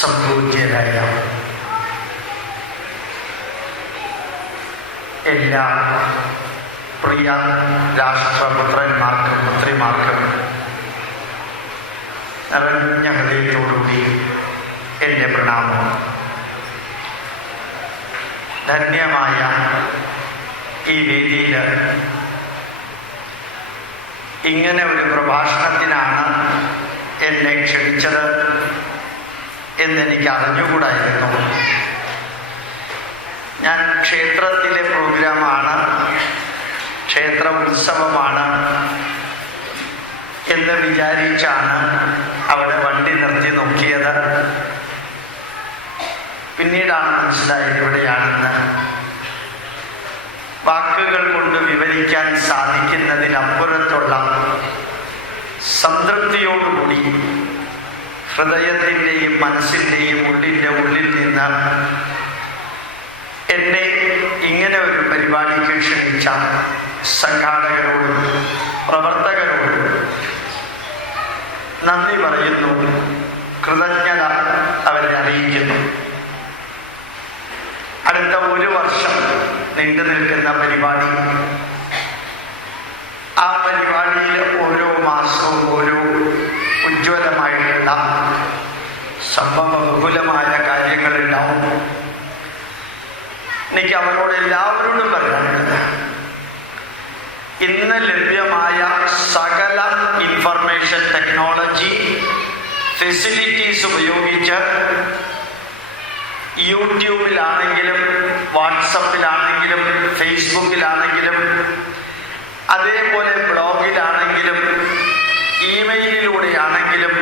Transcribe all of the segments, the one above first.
സംപൂജ്യരായ എല്ലാ പ്രിയ രാഷ്ട്രപുത്രന്മാർക്കും പുത്രിമാർക്കും നിറഞ്ഞ ഹൃദയത്തോടുകൂടി എൻ്റെ പ്രണാമം. ധന്യമായ ഈ വേദിയിൽ ഇങ്ങനെ ഒരു പ്രഭാഷണത്തിനാണ് എന്നെ ക്ഷണിച്ചത് എന്നെനിക്ക് അറിഞ്ഞുകൂടായിരുന്നു. ഞാൻ ക്ഷേത്രത്തിലെ പ്രോഗ്രാമാണ്, ക്ഷേത്ര ഉത്സവമാണ് എന്ന് വിചാരിച്ചാണ് അവിടെ വണ്ടി നിർത്തി നോക്കിയത്. പിന്നീടാണ് മനസ്സിലായത് ഇവിടെയാണെന്ന്. വാക്കുകൾ കൊണ്ട് വിവരിക്കാൻ സാധിക്കുന്നതിനപ്പുറത്തുള്ള സംതൃപ്തിയോടുകൂടി ഹൃദയത്തിൻ്റെയും മനസ്സിൻ്റെയും ഉള്ളിൽ നിന്ന് എന്നെ ഇങ്ങനെ ഒരു പരിപാടിക്ക് ക്ഷണിച്ച സംഘാടകരോടും പ്രവർത്തകരോടും നന്ദി പറയുന്നു, കൃതജ്ഞത അവരെ അറിയിക്കുന്നു. അടുത്ത 1 വർഷം നീണ്ടു നിൽക്കുന്ന പരിപാടി, ആ പരിപാടിയിൽ ഓരോ മാസവും ഓരോ ഉജ്ജ്വലമായിട്ടുള്ള സംഭവബഹുലമായ കാര്യങ്ങളുണ്ടാവും. എനിക്ക് അവരോട് എല്ലാവരോടും പറയാനുള്ളത്, ഇന്ന് ലഭ്യമായ സകല ഇൻഫർമേഷൻ ടെക്നോളജി ഫെസിലിറ്റീസ് ഉപയോഗിച്ച് യൂട്യൂബിലാണെങ്കിലും വാട്സപ്പിലാണെങ്കിലും ഫേസ്ബുക്കിലാണെങ്കിലും അതേപോലെ ബ്ലോഗിലാണെങ്കിലും ഇമെയിലിലൂടെയാണെങ്കിലും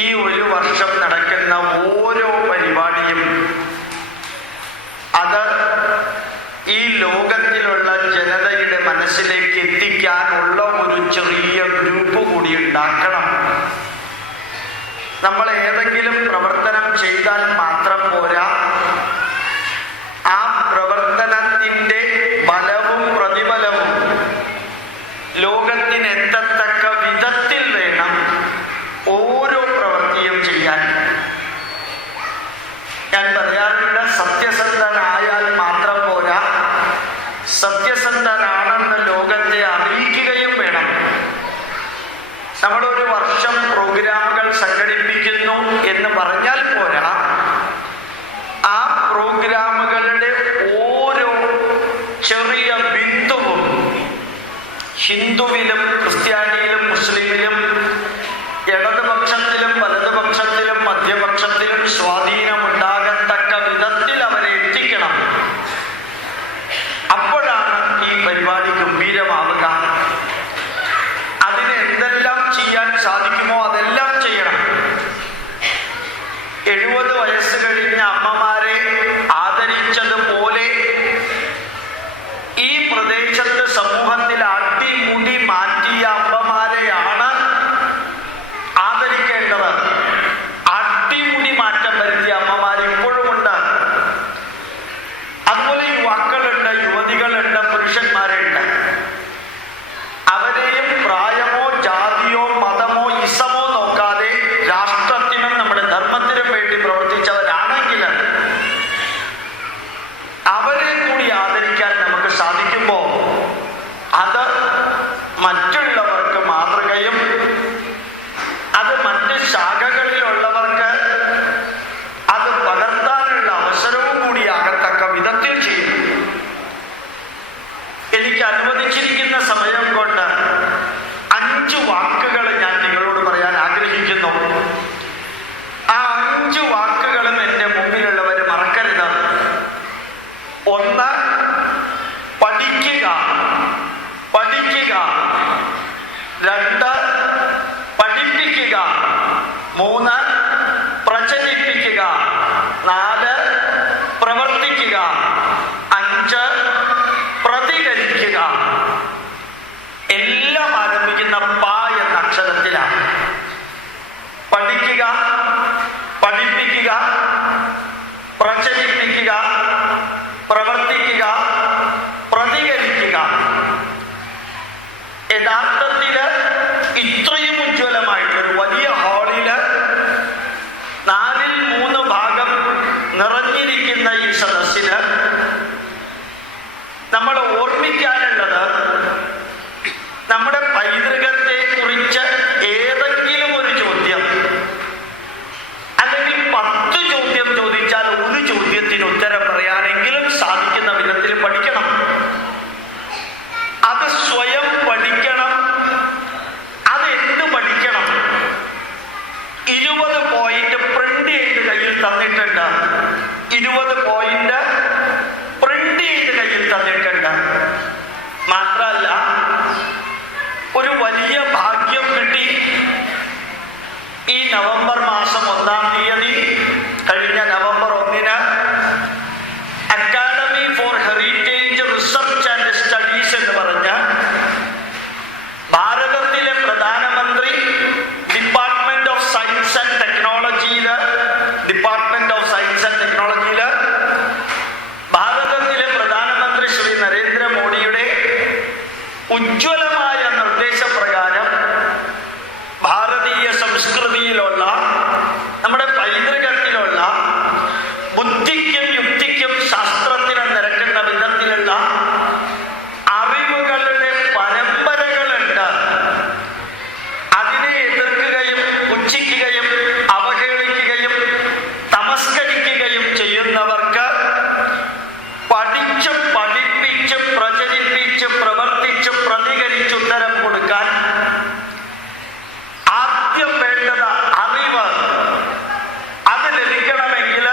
ഈ 1 വർഷം നടക്കുന്ന ഓരോ പരിപാടിയും അത് ഈ ലോകത്തിലുള്ള ജനതയുടെ മനസ്സിലേക്ക് എത്തിക്കാനുള്ള ഒരു ചെറിയ ഗ്രൂപ്പ് കൂടി ഉണ്ടാക്കണം. നമ്മൾ ഏതെങ്കിലും പ്രവർത്തനം ചെയ്താൽ മാത്രം പോരാ, ആ പ്രവർത്തനത്തിൻ്റെ ബലവും പ്രതിഫലവും ലോകത്തിന് എത്തത്തക്ക വിധത്തിൽ വേണം ഓരോ പ്രവൃത്തിയും ചെയ്യാൻ. ഞാൻ പറയാറുണ്ട്, സത്യസന്ധനായാൽ മാത്രം പോരാ, സത്യസന്ധനാണെന്ന് ലോകത്തെ അറിയിക്കുകയും വേണം. നമ്മൾ 1 വർഷം പ്രോഗ്രാമുകൾ സംഘടിപ്പിക്കുന്നു എന്ന് പറഞ്ഞാൽ പോരാ, ആ പ്രോഗ്രാമുകളുടെ ഓരോ ചെറിയ ബിന്ദുവും ഹിന്ദുവിലും ക്രിസ്ത്യാനിയിലും മുസ്ലിമിലും ഇടതുപക്ഷത്തിലും വലതുപക്ഷത്തിലും മധ്യപക്ഷത്തിലും സ്വാധീനമുണ്ടാകത്തക്ക വിധത്തിൽ അവരെ എത്തിക്കണം. അപ്പോഴാണ് ഈ പരിപാടി ഗംഭീരമാവുക. അതിന് എന്തെല്ലാം ചെയ്യാൻ സാധിക്കുമോ അതെല്ലാം ചെയ്യണം. 70 വയസ്സ് കഴിഞ്ഞ അമ്മമാരെ ആദരിച്ചതുപോലെ ഈ പ്രദേശത്ത് സമൂഹത്തിൽ അടിമുടി മാറ്റിയ അമ്മമാരെയാണ് ആദരിക്കേണ്ടത്. അടിമുടി മാറ്റം വരുത്തിയ അമ്മമാർ ഇപ്പോഴുമുണ്ട്. അതുപോലെ യുവാക്കളുണ്ട്, യുവതികളുണ്ട്, പുരുഷന്മാരുണ്ട്. അവരെയും പ്രായമോ ജാതിയോ മതമോ ഇസമോ നോക്കാതെ രാഷ്ട്രത്തിനും നമ്മുടെ ധർമ്മത്തിനും വേണ്ടി പ്രവർത്തിച്ചവരാണെങ്കിൽ അവരെ കൂടി ആദരിക്കാൻ നമുക്ക് സാധിക്കുമ്പോൾ അത് മറ്റുള്ളവർക്ക് മാതൃകയും അത് മറ്റ് ശാഖകളിലുള്ളവർക്ക് അത് പകർത്താനുള്ള അവസരവും കൂടിയാകത്തക്ക വിധത്തിൽ ചെയ്യും. എനിക്ക് അനുവദിച്ചിരിക്കുന്ന സമയം കൊണ്ട് 5 വാക്കുകൾ ഞാൻ നിങ്ങളോട് പറയാൻ ആഗ്രഹിക്കുന്നു. ആ 5 വാക്കുകളും എൻ്റെ മുമ്പിലുള്ളവർ മറക്കരുത്. 1, പഠിക്കുക. 2, പഠിപ്പിക്കുക. 3, പ്രചരിപ്പിക്കുക. 4, പ്രവർത്തിക്കുക. 5, പ്രതികരിക്കുക. എല്ലാം ആരംഭിക്കുന്ന പ എന്ന അക്ഷരത്തിലാണ്. പഠിക്കുക, പഠിപ്പിക്കുക, പ്രചരിപ്പിക്കുക, പ്രവർത്തിക്കുക, പ്രതികരിക്കുക. യഥാർത്ഥത്തിൽ ഇത്രയും ഉജ്ജ്വലമായിട്ടൊരു വലിയ ഹാളില് തന്നിട്ടുണ്ട്. 20 പോയിന്റ് പ്രിന്റ് ചെയ്ത് കയ്യിൽ തന്നിട്ടുണ്ട്. മാത്രമല്ല, ഒരു വലിയ ഭാഗ്യം കിട്ടി. ഈ നവംബർ മാസം 1-ാം തീയതി, കഴിഞ്ഞ നവംബർ 1-ന് academy for heritage research and studies എന്ന് പറഞ്ഞ ഭാരതത്തിലെ പ്രധാനമന്ത്രി ഡിപ്പാർട്ട്മെന്റ് ഓഫ് സയൻസ് ആൻഡ് ടെക്നോളജിയില് ഭാരതത്തിലെ പ്രധാനമന്ത്രി ശ്രീ നരേന്ദ്രമോദിയുടെ ഉജ്ജ്വലമായ നിർദ്ദേശപ്രകാരം ഭാരതീയ സംസ്കൃതിയിലുള്ള, നമ്മുടെ പൈതൃകത്തിലുള്ള, ബുദ്ധിക്കും യുക്തിക്കും ശാസ്ത്രത്തിനും നിരക്കുന്ന വിധത്തിലുള്ള അറിവുകളുടെ പരമ്പരകളുണ്ട്. അതിനെ എതിർക്കുകയും പുച്ഛിക്കുകയും അവഹേളിക്കുകയും തമസ്കരിക്കുകയും ചെയ്യുന്നവർക്ക് പഠിച്ച് പഠിപ്പിച്ച് പ്രചരിപ്പിച്ച് പ്രവർത്തിച്ച് പ്രതികരിച്ച് ഉത്തരം കൊടുക്കാൻ ആദ്യം വേണ്ടത് അറിവ്. അത് ലഭിക്കണമെങ്കിൽ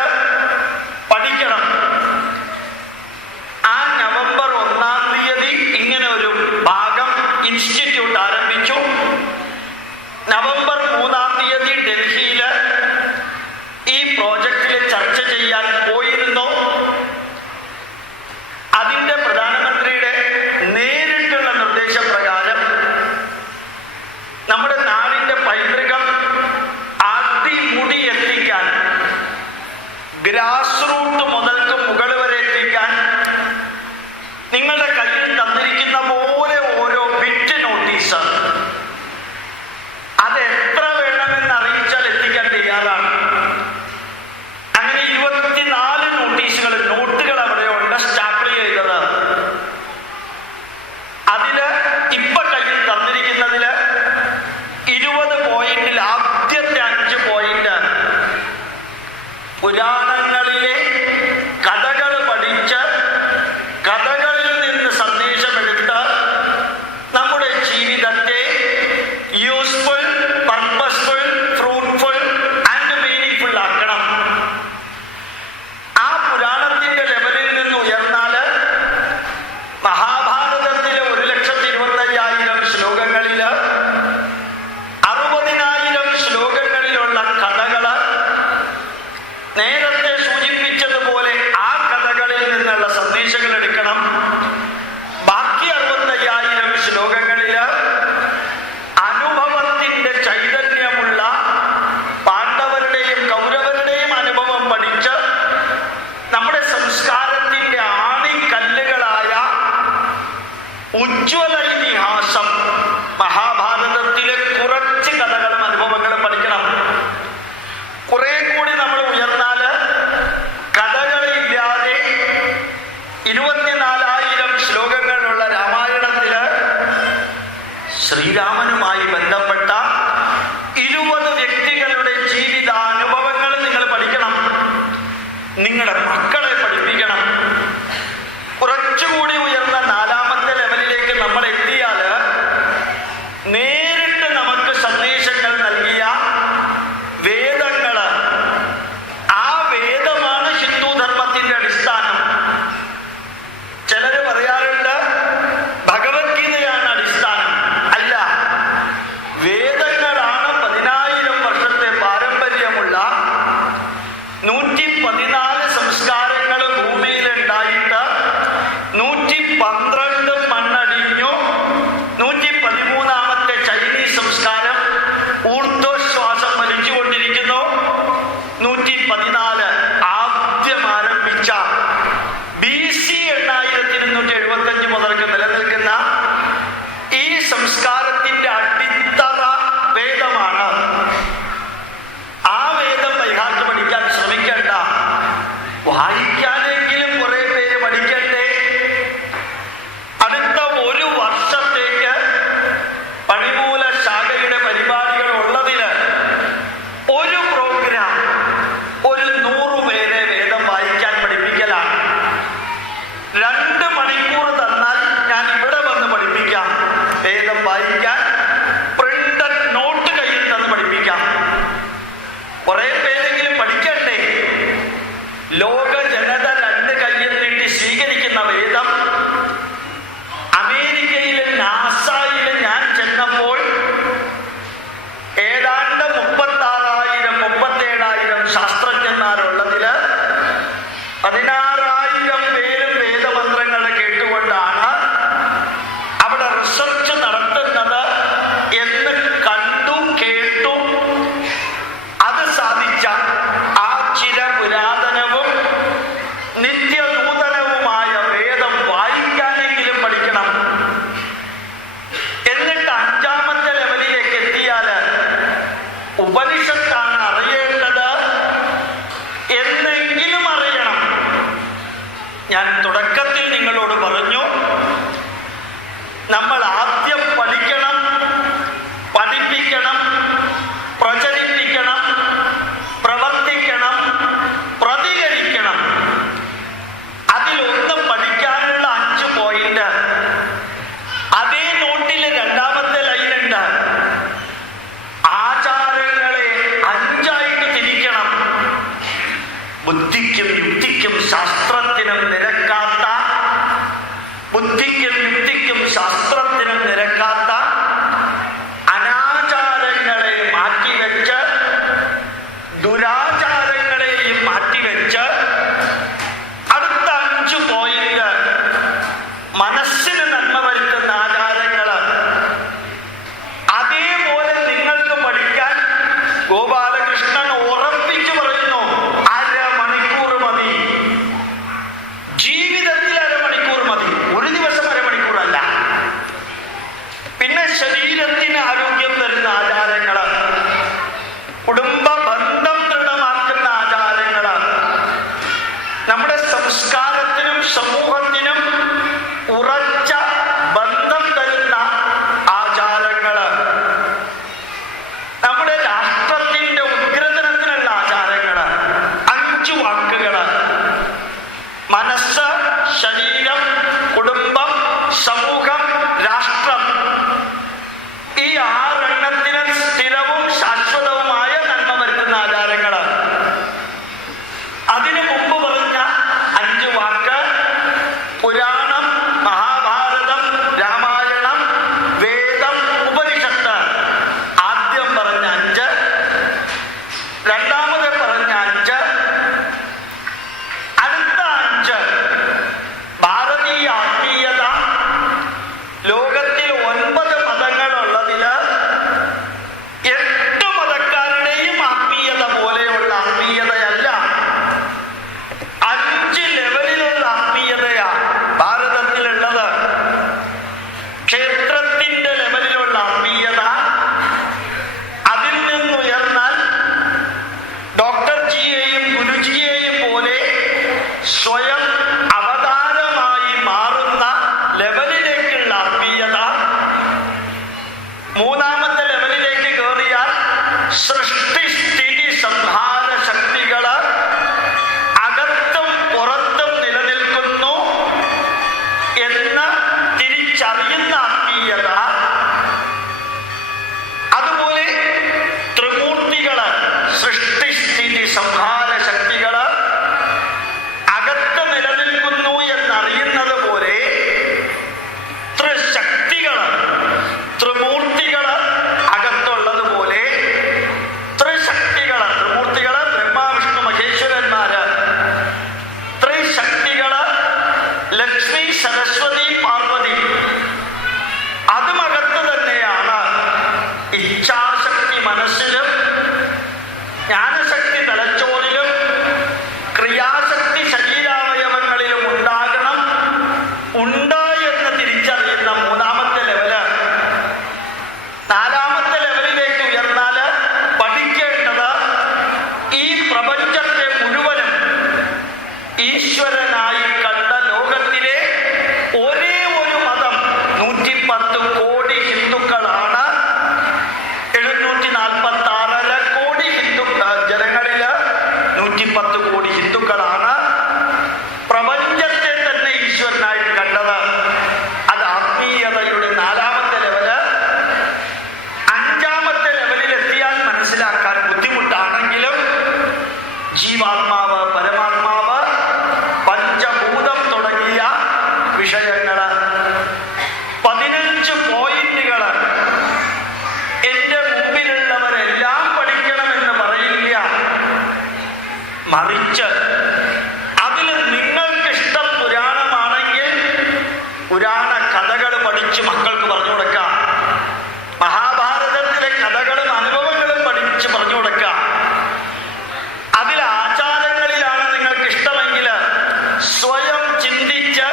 പഠിക്കണം. ആ നവംബർ 1-ാം തീയതി ഇങ്ങനെ ഒരു ഭാഗം ഇൻസ്റ്റിറ്റ്യൂട്ട് ആരംഭിച്ചു. നവംബർ 3-ാം തീയതി ഡൽഹിയിൽ ഈ പ്രോജക്റ്റിൽ ചർച്ച ചെയ്യാൻ പോയിരുന്നു. അതിന്റെ പ്രധാനമന്ത്രിയുടെ നേരിട്ടുള്ള നിർദ്ദേശപ്രകാരം നമ്മുടെ നാടിന്റെ പൈതൃകം അടിമുടി എത്തിക്കാൻ, ഗ്രാസ് റൂട്ട് മുതൽക്ക് മുകൾ വരെ എത്തിക്കാൻ, നിങ്ങളുടെ കയ്യിൽ തന്നിരിക്കുന്ന പോലെ ഓരോ ബിറ്റ് നോട്ടീസ് അത് എത്ര വേണമെന്ന് അറിയിച്ചാൽ എത്തിക്കാൻ തയ്യാറാണ്. അങ്ങനെ 24 നോട്ടീസുകൾ, നോട്ടുകൾ അവിടെയുണ്ട്, സ്റ്റാപ്പിൾ ചെയ്തത്. അതില് ഇപ്പൊ കയ്യിൽ തന്നിരിക്കുന്നതില് 20 പോയിന്റിൽ ആദ്യത്തെ 5 പോയിന്റ് പുരാണങ്ങളിലെ കഥകൾ പഠിച്ച് കഥകളിൽ നിന്ന് സന്ദേശമെടുത്ത് നമ്മുടെ ജീവിതത്തെ useful, purposeful, fruitful and meaningful ആക്കണം. ആ പുരാണത്തിന്റെ ലെവലിൽ നിന്ന് ഉയർന്നാല് മഹാഭാരതത്തിലെ 1,25,000 ശ്ലോകങ്ങളില് 60,000 ബുദ്ധിക്കും യുക്തിക്കും ശാസ്ത്രത്തിനും നിരക്കാത്ത, ബുദ്ധിക്കും യുക്തിക്കും ശാസ്ത്രത്തിനും നിരക്കാത്ത അനാചാരങ്ങളെ മാറ്റിവെച്ച്, ദുരാചാരങ്ങളെയും മാറ്റിവെച്ച്, അടുത്ത 5 പോയിന്റ് മനസ്സിന് നന്മ വരുത്തുന്ന ആചാരങ്ങൾ. അതേപോലെ നിങ്ങൾക്ക് പഠിക്കാൻ ഗോപാലകൃഷ്ണൻ ഉറപ്പിച്ചു പറയുന്നു, അരമണിക്കൂർ മതി. ജീവിതത്തിൽ അരമണിക്കൂർ മതി, ഒരു ദിവസം അരമണിക്കൂറല്ല. പിന്നെ ശരീരത്തിന് ആരോഗ്യം തരുന്ന ആചാരങ്ങൾ, കുടുംബ ബന്ധം ദൃഢമാക്കുന്ന ആചാരങ്ങൾ, നമ്മുടെ സംസ്കാരത്തിനും സമൂഹത്തിനും ഉറച്ച ബന്ധം തരുന്ന ആചാരങ്ങൾ, നമ്മുടെ രാഷ്ട്രത്തിന്റെ ഉദ്ഗ്രഥനത്തിനുള്ള ആചാരങ്ങൾ. 5 വാക്കുകൾ: മനസ്സ്, ശരീരം, കുടുംബം, സമൂഹം, രാഷ്ട്രം. ഈ 6 എണ്ണത്തിന് സ്ഥിരവും ശാശ്വതവുമായ നന്മ വരുത്തുന്ന ആചാരങ്ങൾ. അതിനു മുമ്പ് പറഞ്ഞ 5 വാക്ക് പുരാണം, മഹാഭാരതം, രാമായണം, വേദം, ഉപനിഷത്ത്. ആദ്യം പറഞ്ഞ 5, രണ്ടാമത് പറഞ്ഞ 5, അടുത്ത 5 ഭാരതീയ ആത്മീയത. ലോകത്തിൽ 9 മതങ്ങളുള്ളതില് 8 മതക്കാരുടെയും ആത്മീയത പോലെയുള്ള ആത്മീയതയല്ല, 5 ലെവലിലുള്ള ആത്മീയതയാ ഭാരതത്തിലുള്ളത്. ക്ഷേത്രത്തിന്റെ ലെവലിലുള്ള ആത്മീയത. അതിൽ നിന്നുയർന്നാൽ ഡോക്ടർ ജിയെയും ഗുരുജിയെയും പോലെ സ്വയം അവതാരമായി മാറുന്ന ലെവലിലേക്കുള്ള ആത്മീയത. 3ാമത്തെ ലെവലിലേക്ക് കയറിയാൽ സൃഷ്ടി സ്ഥിതി സംഹാര ശക്തികള് അകത്തും പുറത്തും നിലനിൽക്കുന്നു എന്ന് തിരിച്ചറിയുന്ന ആത്മീയത. അതുപോലെ ത്രിമൂർത്തികള്, സൃഷ്ടി സ്ഥിതി സംഹാര ശക്തികള് അകത്ത് നിലനിൽക്കുന്നു എന്നറിയുന്നത് പോലെ ത്രിശക്തികള്, ത്രിമൂർത്തികള് അകത്തുള്ളതുപോലെ ത്രിശക്തികള്, ത്രിമൂർത്തികള് ബ്രഹ്മ വിഷ്ണു മഹേശ്വരന്മാര്, ത്രിശക്തികള് ലക്ഷ്മി സരസ്വതി പാർവതി, അതും അകത്ത് തന്നെയാണ്. ഇച്ഛാശക്തി മനസ്സിലും, ജ്ഞാനശക്തി തലച്ചോറിലും, ക്രിയാശക്തി ശരീരാവയവങ്ങളിലും ഉണ്ടാകണം, ഉണ്ട് എന്ന് തിരിച്ചറിയുന്ന 3ാമത്തെ ലെവല്. 4ാമത്തെ ലെവലിലേക്ക് ഉയർന്നാല് പഠിക്കേണ്ടത് ഈ പ്രപഞ്ചത്തെ മുഴുവനും ഈശ്വരനായി കണ്ട ലോകത്തിലെ ഒരേ ഒരു മതം 110 കോടി ഹിന്ദുക്കളാണ്. 746 കോടി ജനങ്ങളില് 110 കോടി ഹിന്ദുക്കളാണ് പ്രപഞ്ചത്തെ തന്നെ ഈശ്വരനായിട്ട് കണ്ടത്. അത് ആത്മീയതയുടെ 4ാമത്തെ ലെവല്. 5ാമത്തെ ലെവലിൽ എത്തിയാൽ മനസ്സിലാക്കാൻ ബുദ്ധിമുട്ടാണെങ്കിലും ജീവാത്മാവ്, പരമാത്മാവ്, പഞ്ചഭൂതം തുടങ്ങിയ വിഷയങ്ങള്. 15 പോയിന്റുകള്. എന്റെ മുമ്പിലുള്ളവരെല്ലാം പഠിക്കണമെന്ന് പറയില്ല, മറിച്ച് അതിൽ നിങ്ങൾക്കിഷ്ടം പുരാണമാണെങ്കിൽ പുരാണ കഥകൾ പഠിച്ച് മക്കൾക്ക് പറഞ്ഞു കൊടുക്കാം. മഹാഭാരതത്തിലെ കഥകളും അനുഭവങ്ങളും പഠിച്ച് പറഞ്ഞു കൊടുക്കാം. അതിൽ ആചാരങ്ങളിലാണ് നിങ്ങൾക്ക് ഇഷ്ടമെങ്കിൽ സ്വയം ചിന്തിച്ച്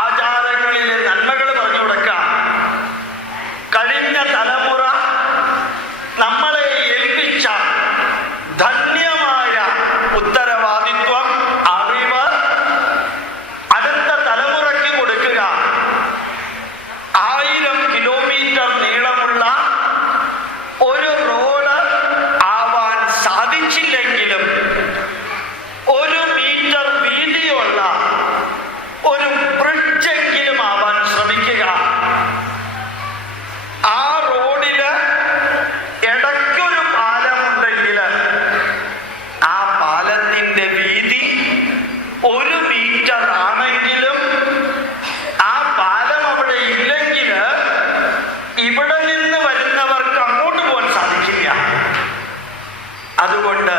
ആചാരങ്ങളിലെ നന്മകൾ പറഞ്ഞു കൊടുക്കാം. കഴിഞ്ഞ തലമുറ നമ്മളെ ഏൽപ്പിച്ച ധന്യമായ ഉത്തരവാദിത്വം, അറിവ് അടുത്ത തലമുറയ്ക്ക് കൊടുക്കുക. 1000 കിലോമീറ്റർ നീളമുള്ള ഒരു റോഡ് ആവാൻ സാധിച്ചില്ലെങ്കിലും 1 മീറ്റർ വീതിയുള്ള ഒരു ബ്രിഡ്ജെങ്കിലും ആവാൻ ശ്രമിക്കുക. ആ റോഡില് ഇടയ്ക്കൊരു പാലമുണ്ടെങ്കിൽ ആ പാലത്തിന്റെ അതുകൊണ്ട്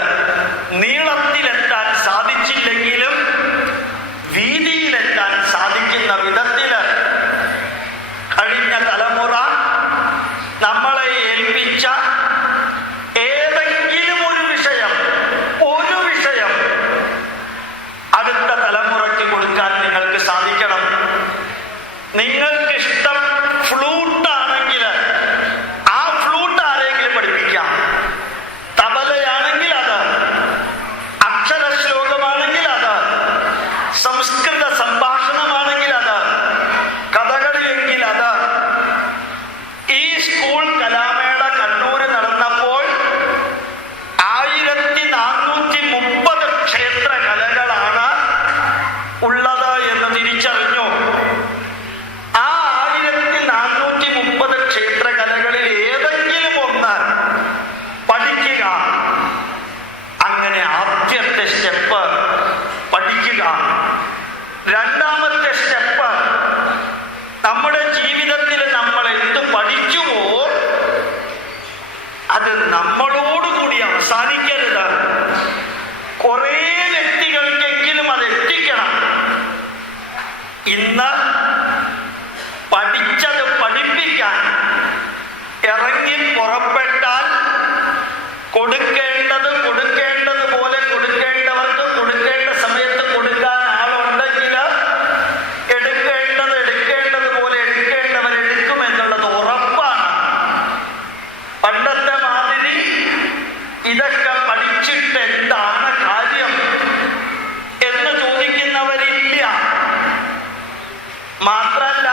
നീളത്തിലെത്താൻ സാധിച്ചില്ലെങ്കിലും വീതിയിലെത്താൻ സാധിക്കുന്ന വിധത്തില് കഴിഞ്ഞ തലമുറ നമ്മളെ ഏൽപ്പിച്ച ഏതെങ്കിലും ഒരു വിഷയം അടുത്ത തലമുറയ്ക്ക് കൊടുക്കാൻ നിങ്ങൾക്ക് സാധിക്കണം. നിങ്ങൾക്കിഷ്ടം ഫ്ലൂട്ടാണെങ്കിൽ ആ ഫ്ലൂട്ട് ആരെങ്കിലും പഠിപ്പിക്കാം. തബലയാണെങ്കിൽ അത്, അക്ഷരശ്ലോകമാണെങ്കിൽ അത്, സംസ്കൃത സംഭാഷണമാണെങ്കിൽ അത്, കഥകളിയെങ്കിൽ അത്. ഈ സ്കൂൾ കലാമേള കണ്ണൂര് നടന്നപ്പോൾ 1430 ക്ഷേത്ര കലകളാണ് ഉള്ളത് എന്ന് തിരിച്ചറിഞ്ഞു. ആ 1430 ക്ഷേത്ര കലകളിൽ ഏതെങ്കിലും ഒന്ന് പഠിക്കുക. അങ്ങനെ ആദ്യത്തെ സ്റ്റെപ്പ് പഠിക്കുക. രണ്ടാമത്തെ സ്റ്റെപ്പ്, നമ്മുടെ ജീവിതത്തിൽ നമ്മൾ എന്ത് പഠിച്ചുവോ അത് നമ്മളോടുകൂടി അവസാനിക്കരുത്. കുറേ വ്യക്തികൾക്കെങ്കിലും അത് എത്തിക്കണം. ഇന്ന് പഠിച്ചത് പഠിപ്പിക്കാൻ ഇറങ്ങി പുറപ്പെട്ടാൽ കൊടുക്കേണ്ടതുപോലെ കൊടുക്കേണ്ടവർക്ക് കൊടുക്കേണ്ട സമയത്ത് കൊടുക്കാൻ ആളുണ്ടെങ്കിൽ എടുക്കേണ്ടതുപോലെ എടുക്കേണ്ടവരെടുക്കുമെന്നുള്ളത് ഉറപ്പാണ്. പണ്ടത്തെ മാതിരി ഇതൊക്കെ പഠിച്ചിട്ട് എന്താണ് കാര്യം എന്ന് ചോദിക്കുന്നവരില്ല. മാത്രല്ല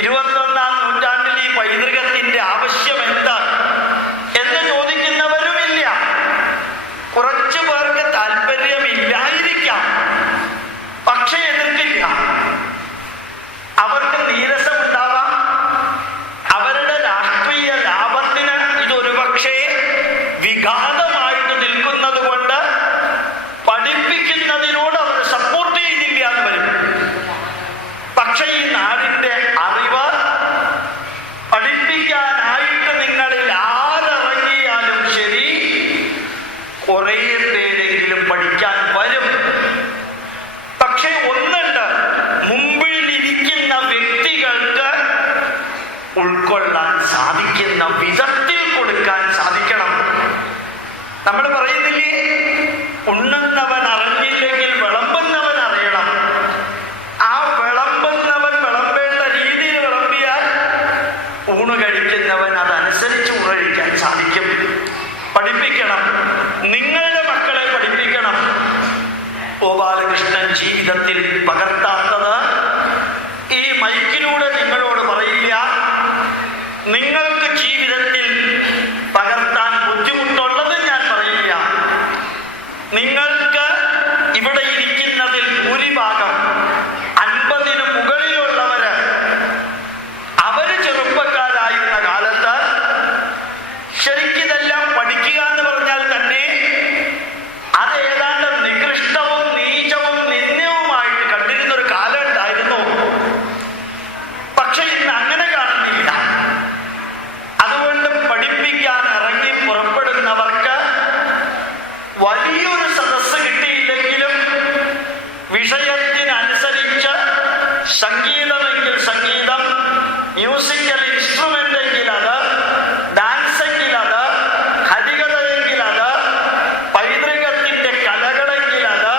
21ാം നൂറ്റാണ്ടിൽ ഈ പൈതൃകത്തിന്റെ ആവശ്യം എന്താ എന്ന് ചോദിക്കുന്നവരുമില്ല. കുറച്ചു പേർക്ക് താല്പര്യമില്ലായിരിക്കാം, പക്ഷെ എതിർക്കില്ല. അവർക്ക് നീരസമുണ്ടാവാം. അവരുടെ രാഷ്ട്രീയ ലാഭത്തിന് ഇതൊരു പക്ഷേ വിഘാതമായിട്ട് നിൽക്കുന്നത് കൊണ്ട് പഠിപ്പിക്കുന്നതിനോട് അവർ സപ്പോർട്ട് ചെയ്തില്ല എന്ന് വരും. പക്ഷെ ഈ നാടിന്റെ അറിവ് പഠിപ്പിക്കാനായിട്ട് നിങ്ങളിൽ ആരിറങ്ങിയാലും ശരി, കുറേ പേരെങ്കിലും പഠിക്കാൻ വരും. പക്ഷെ ഒന്നുണ്ട്, മുമ്പിലിരിക്കുന്ന വ്യക്തികൾക്ക് ഉൾക്കൊള്ളാൻ സാധിക്കുന്ന വിധത്തിൽ കൊടുക്കാൻ സാധിക്കണം. നമ്മൾ പറയുന്നില്ലേ, ഉണ്ണുന്നവൻ അറിഞ്ഞില്ലെങ്കിൽ വിളമ്പുന്നവൻ അറിയണം. ആ വിളമ്പുന്നവൻ വിളമ്പേണ്ട രീതിയിൽ വിളമ്പിയാൽ ഊണ് കഴിക്കുന്നവൻ അതനുസരിച്ച് ഊണ് കഴിക്കാൻ സാധിക്കും. പഠിപ്പിക്കണം, നിങ്ങളുടെ മക്കളെ പഠിപ്പിക്കണം. ഗോപാലകൃഷ്ണൻ ജീവിതത്തിൽ പകർത്താത്തത് ഈ മൈക്കിലൂടെ നിങ്ങളോട് പറയില്ല. നിങ്ങൾക്ക് ജീവിതത്തിൽ പകർത്താൻ ബുദ്ധിമുട്ടുള്ളത് ഞാൻ പറയില്ല. നിങ്ങൾക്ക് ഇവിടെ ഇരിക്കുന്നതിൽ ഭൂരിഭാഗം 50-ന് മുകളിലുള്ളവര് അവര് ചെറുപ്പക്കാരായിരുന്ന കാലത്ത് ശരിക്കിതെല്ലാം പഠിക്കുക എന്ന് പറഞ്ഞാൽ തന്നെ അത് ഏതാണ്ട് നികൃഷ്ടവും നീചവും നിന്ദ്യവുമായിട്ട് കണ്ടിരുന്നൊരു കാലം ഉണ്ടായിരുന്നു. പക്ഷെ ഇന്ന് അങ്ങനെ കാണുന്നില്ല. അതുകൊണ്ട് പഠിപ്പിക്കാൻ ഇറങ്ങി പുറപ്പെടുന്നവർക്ക് വലിയൊരു സദസ്സ് കിട്ടിയില്ലെങ്കിലും വിഷയത്തിനനുസരിച്ച് സംഗീതമെങ്കിൽ സംഗീതം, മ്യൂസിക്കൽ ഇൻസ്ട്രുമെന്റ് എങ്കിൽ അത്, ഡാൻസ് എങ്കിൽ അത്, ഹരികഥയെങ്കിൽ അത്, പൈതൃകത്തിന്റെ കലകളെങ്കിൽ അത്,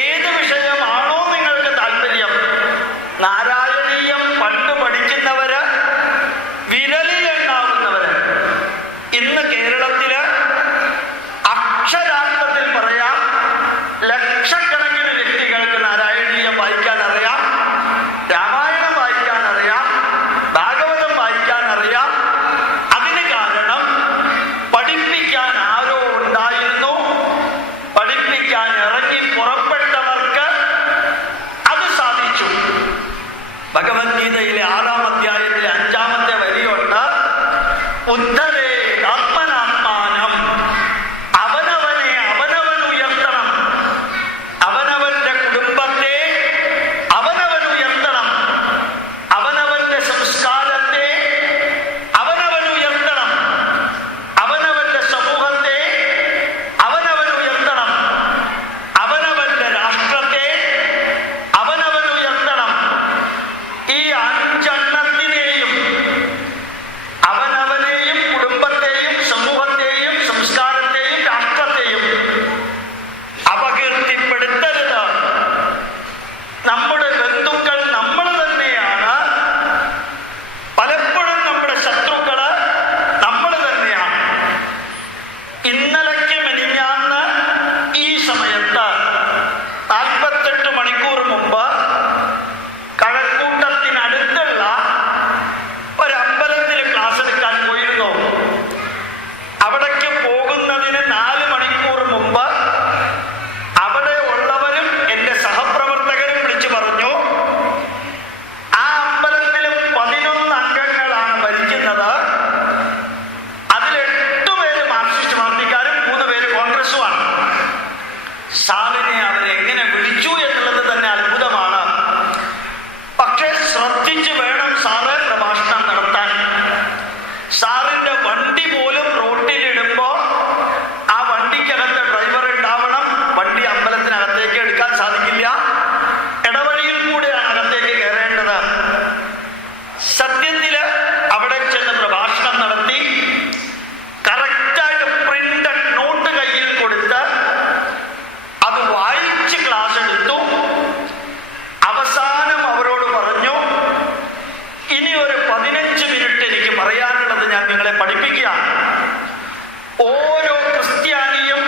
ഏത് വിഷയമാണോ നിങ്ങൾക്ക് താല്പര്യം. നാരായണീയം പണ്ട് പഠിക്കുന്നവര് വിരലിലെണ്ണാവുന്നവര്. ഇന്ന് കേരളത്തില് അക്ഷരാർത്ഥത്തിൽ പറയാം, ലക്ഷക്കണക്കിന് വ്യക്തികൾക്ക് നാരായണീയം വായിക്കാൻ അറിയാം, രാമായണം വായിക്കാൻ അറിയാം, ഭാഗവതം വായിക്കാൻ അറിയാം. അതിന് കാരണം പഠിപ്പിക്കാൻ ആരോ ഉണ്ടായിരുന്നു. പഠിപ്പിക്കാൻ ഇറങ്ങി പുറപ്പെട്ടവർക്ക് അത് സാധിച്ചു. ഭഗവത്ഗീതയിലെ 6-ാം അധ്യായത്തിലെ 5-ാമത്തെ വരിയുണ്ട്, ഉദ്ധരേ ആത്മനാത്മാനം. അവനവനെ അവനവൻ ഉയർത്തണം. അവനവന്റെ കുടുംബത്തെ അവനവൻ ഉയർത്തണം. അവനവന്റെ സംസ്കാരത്തെ അവനവൻ ഉയർത്തണം. അവനവന്റെ സമൂഹത്തെ ഓരോ ക്രിസ്ത്യാനിയും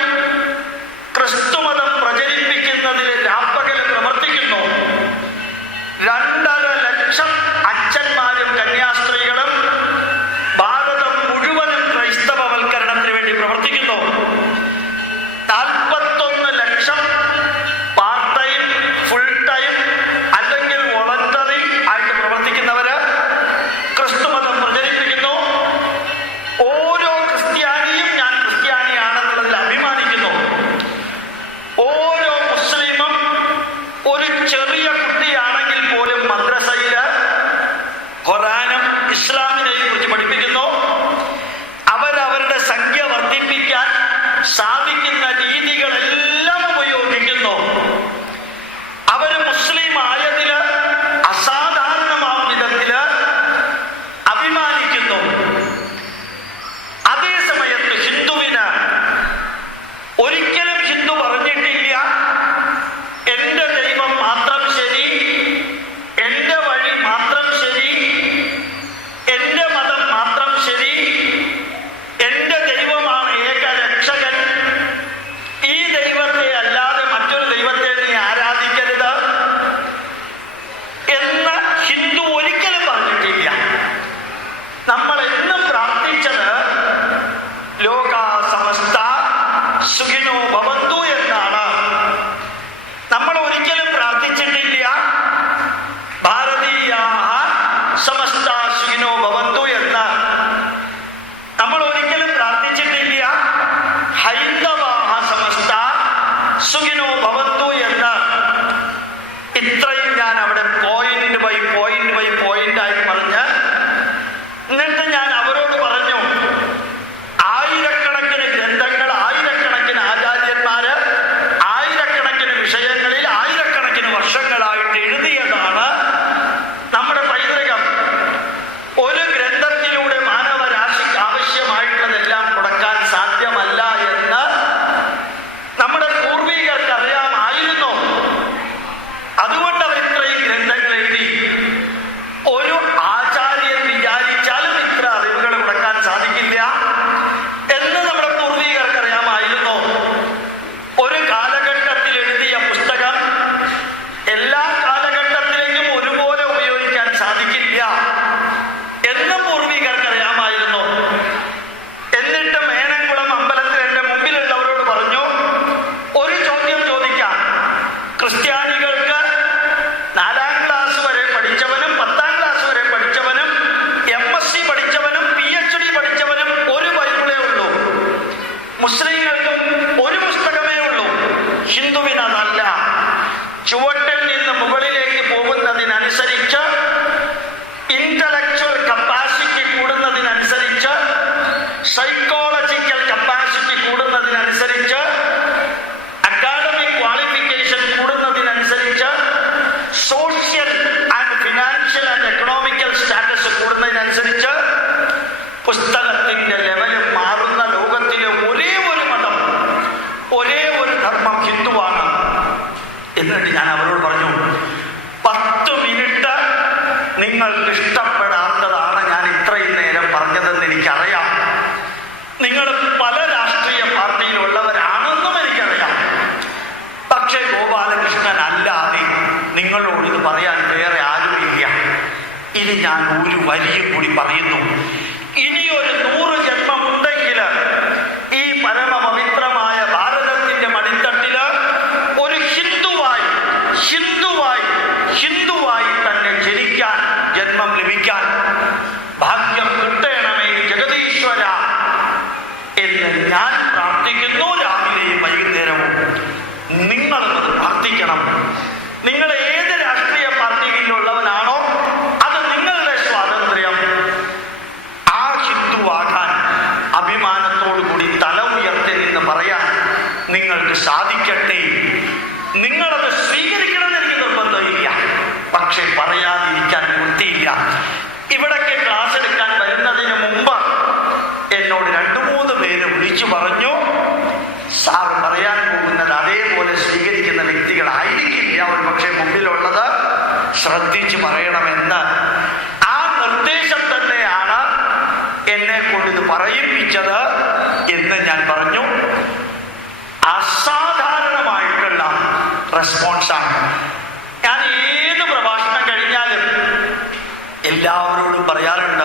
ക്രിസ്തുമതം പ്രചരിപ്പിക്കുന്നതിൽ രാപ്പകൽ പ്രവർത്തിക്കുന്നു. 2.5 ലക്ഷം അച്ഛന്മാരും കന്യാസ്ത്രീകളും ഭാരതം മുഴുവനും ക്രൈസ്തവവൽക്കരണത്തിന് വേണ്ടി പ്രവർത്തിക്കുന്നു. 41 ലക്ഷം പാർട്ട് ടൈം, ഫുൾ ടൈം അല്ലെങ്കിൽ വോളണ്ടറി ആയിട്ട് പ്രവർത്തിക്കുന്നവര് ക്രിസ്തുമതം പ്രചരിപ്പിക്കുന്നു. ഓരോ ക്രിസ്ത്യാനിയും ഞാൻ ക്രിസ്ത്യാനിയാണെന്നുള്ളതിൽ അഭിമാനിക്കുന്നു. ഓരോ മുസ്ലിമും ഒരു ചെറിയ കുട്ടിയാണെങ്കിൽ പോലും മദ്രസയില് ഖുർആനും ഇസ്ലാമിനെയും കുറിച്ച് പഠിപ്പിക്കുന്നു. അവരവരുടെ സംഖ്യ വർദ്ധിപ്പിക്കാൻ സാധിക്കുന്ന രീതികളെല്ലാം ഉപയോഗിക്കുന്നു. അവര് മുസ്ലിം ആയതില് അസാധാരണമാം വിധത്തില് അഭിമാനിക്കുന്നു. അതേ സമയത്ത് ഹിന്ദുവിന് ഒരിക്കലും ഹിന്ദു പറഞ്ഞിട്ടില്ല എന്റെ ദൈവം മാത്രം ശരി, എന്റെ വഴി മാത്രം ശരി, എന്റെ മതം മാത്രം ശരി, എന്റെ ദൈവമാണ് ഏക രക്ഷകൻ, ഈ ദൈവത്തെ അല്ലാതെ മറ്റൊരു ദൈവത്തെ നീ ആരാധിക്കരുത് എന്ന് ഹിന്ദു ഒരിക്കലും പറഞ്ഞിട്ടില്ല. നമ്മൾ എന്നും പ്രാർത്ഥിച്ചത് ലോകാ സമസ്ത സുഖിനോ ഭവന്തു എന്നാണ്. നമ്മൾ ഒരിക്കലും പ്രാർത്ഥിച്ചിട്ടില്ല ഭാരതീയാഃ സമസ്ത സുഖിനോ ഭവന്തു എന്ന്. നമ്മൾ ഒരിക്കലും പ്രാർത്ഥിച്ചിട്ടില്ല ഹൈന്ദവാഃ സമസ്ത സുഖിനോ ഭവന്തു എന്ന്. ഇത്രയും ഞാൻ അവിടെ പോയിന്റ് ബൈ പോയിന്റ് ആയി പറഞ്ഞ് എന്നിട്ട് ഞാൻ അവരോട് പറഞ്ഞു, ആയിരക്കണക്കിന് ഗ്രന്ഥങ്ങൾ, ആയിരക്കണക്കിന് ആചാര്യന്മാര് ആയിരക്കണക്കിന് വിഷയങ്ങളിൽ ആയിരക്കണക്കിന് വർഷങ്ങളായിട്ട് എഴുതിയതാണ് നമ്മുടെ പൈതൃകം. ഒരു ഗ്രന്ഥത്തിലൂടെ മാനവരാശിക്ക് ആവശ്യമായിട്ടുള്ളതെല്ലാം കൊടുക്കാൻ സാധ്യമല്ല എന്ന് നമ്മുടെ പൂർവികർക്ക് അറിയാമായിരുന്നു. അതുകൊണ്ട് അവർ ഇത്രയും ഗ്രന്ഥങ്ങൾ എഴുതി. ഒരു ആചാര്യൻ വിചാരിച്ചാലും ഇത്ര അറിവുകൾ കൊടുക്കാൻ സാധിക്കില്ല എന്ന് നമ്മുടെ പൂർവികർക്ക് അറിയാമായിരുന്നു. ഒരു കാലഘട്ടത്തിൽ എഴുതിയ പുസ്തകം എല്ലാ കാലഘട്ടത്തിലേക്കും ഒരുപോലെ ഉപയോഗിക്കാൻ സാധിക്കില്ല എന്ന് പൂർവികർക്ക് അറിയാമായിരുന്നു. എന്നിട്ട് മേനംകുളം അമ്പലത്തിൽ എന്റെ മുമ്പിലുള്ളവരോട് പറഞ്ഞു, ഒരു ചോദ്യം ചോദിക്കാം. ക്രിസ്ത്യാനികൾക്ക് 4ാം ക്ലാസ് വരെ പഠിച്ചവനും 10ാം ക്ലാസ് വരെ പഠിച്ചവനും MSc പഠിച്ചവനും PhD പഠിച്ചവനും ഒരു ബൈബിളേ ഉള്ളൂ. മുസ്ലിങ്ങൾക്കും ഒരു പുസ്തകമേ ഉള്ളൂ. ഹിന്ദുവിനതല്ല. ചുവട്ടിൽ നിന്ന് മുകളിലേക്ക് പോകുന്നതിനനുസരിച്ച്, ഇന്റലക്ച്വൽ കപ്പാസിറ്റി കൂടുന്നതിനനുസരിച്ച്, സൈക്കോളജിക്കൽ കപ്പാസിറ്റി കൂടുന്നതിനനുസരിച്ച്, അക്കാഡമിക് ക്വാളിഫിക്കേഷൻ കൂടുന്നതിനനുസരിച്ച്, social and financial and economical status കൂടുന്നതിനനുസരിച്ച് പുസ്തകത്തിന്റെ ലെവല് മാറുന്ന ലോകത്തിലെ ഒരേ ഒരു മതം, ഒരേ ഒരു ധർമ്മം ഹിന്ദുവാണ്. എന്നിട്ട് ഞാൻ അവരോട് പറഞ്ഞു, 10 മിനിറ്റ് നിങ്ങൾക്ക് ഇഷ്ടപ്പെടാത്തതാണ് ഞാൻ ഇത്രയും നേരം പറഞ്ഞതെന്ന് എനിക്കറിയാം. നിങ്ങൾ പല രാഷ്ട്രീയ പാർട്ടിയിലുള്ളവരാണെന്നും എനിക്കറിയാം. പക്ഷേ ഗോപാലകൃഷ്ണൻ അല്ലാതെ നിങ്ങളോട് ഇത് പറയാൻ വേറെ ആരുമില്ല. ഇനി ഞാൻ ഒരു വരിയും കൂടി പറയുന്നു. ഇനിയൊരു 100 ജന്മമുണ്ടെങ്കിൽ ഈ പരമപവിത്രമായ ഭാരതത്തിന്റെ മടിത്തട്ടില് ഒരു ഹിന്ദുവായി തന്നെ ജനിക്കാൻ, ജന്മം ലഭിക്കാൻ ഭാഗ്യം കിട്ടണമേ ജഗതീശ്വര എന്ന് ഞാൻ പ്രാർത്ഥിക്കുന്നു. രാവിലെയും വൈകുന്നേരവും നിങ്ങളത് പ്രാർത്ഥിക്കണം. നിങ്ങൾ ഏത് രാഷ്ട്രീയ പാർട്ടിയിലുള്ളവനാണോ അത് നിങ്ങളുടെ സ്വാതന്ത്ര്യം. ആ ഹിന്ദുവാകാൻ അഭിമാനത്തോടുകൂടി തല ഉയർത്തി നിന്ന് പറയാൻ നിങ്ങൾക്ക് സാധിക്കട്ടെ. നിങ്ങളത് സ്വീകരിക്കണമെന്ന് എനിക്ക് നിർബന്ധമില്ല. പക്ഷെ പറയാതിരിക്കാൻ വൃത്തിയില്ല. ഇവിടൊക്കെ ക്ലാസ് എടുക്കാൻ വരുന്നതിന് മുമ്പ് എന്നോട് 2-3 പേര് വിളിച്ചു പറഞ്ഞു, സാർ പറയാൻ പോകുന്നത് അതേപോലെ സ്വീകരിക്കുന്ന വ്യക്തികളായിരിക്കില്ല ഒരു പക്ഷെ മുമ്പിലുള്ളത്, ശ്രദ്ധിച്ചു പറയണമെന്ന്. ആ നിർദ്ദേശം തന്നെയാണ് എന്നെ കൊണ്ട് ഇത് പറയിപ്പിച്ചത് എന്ന് പറയാറുണ്ട്.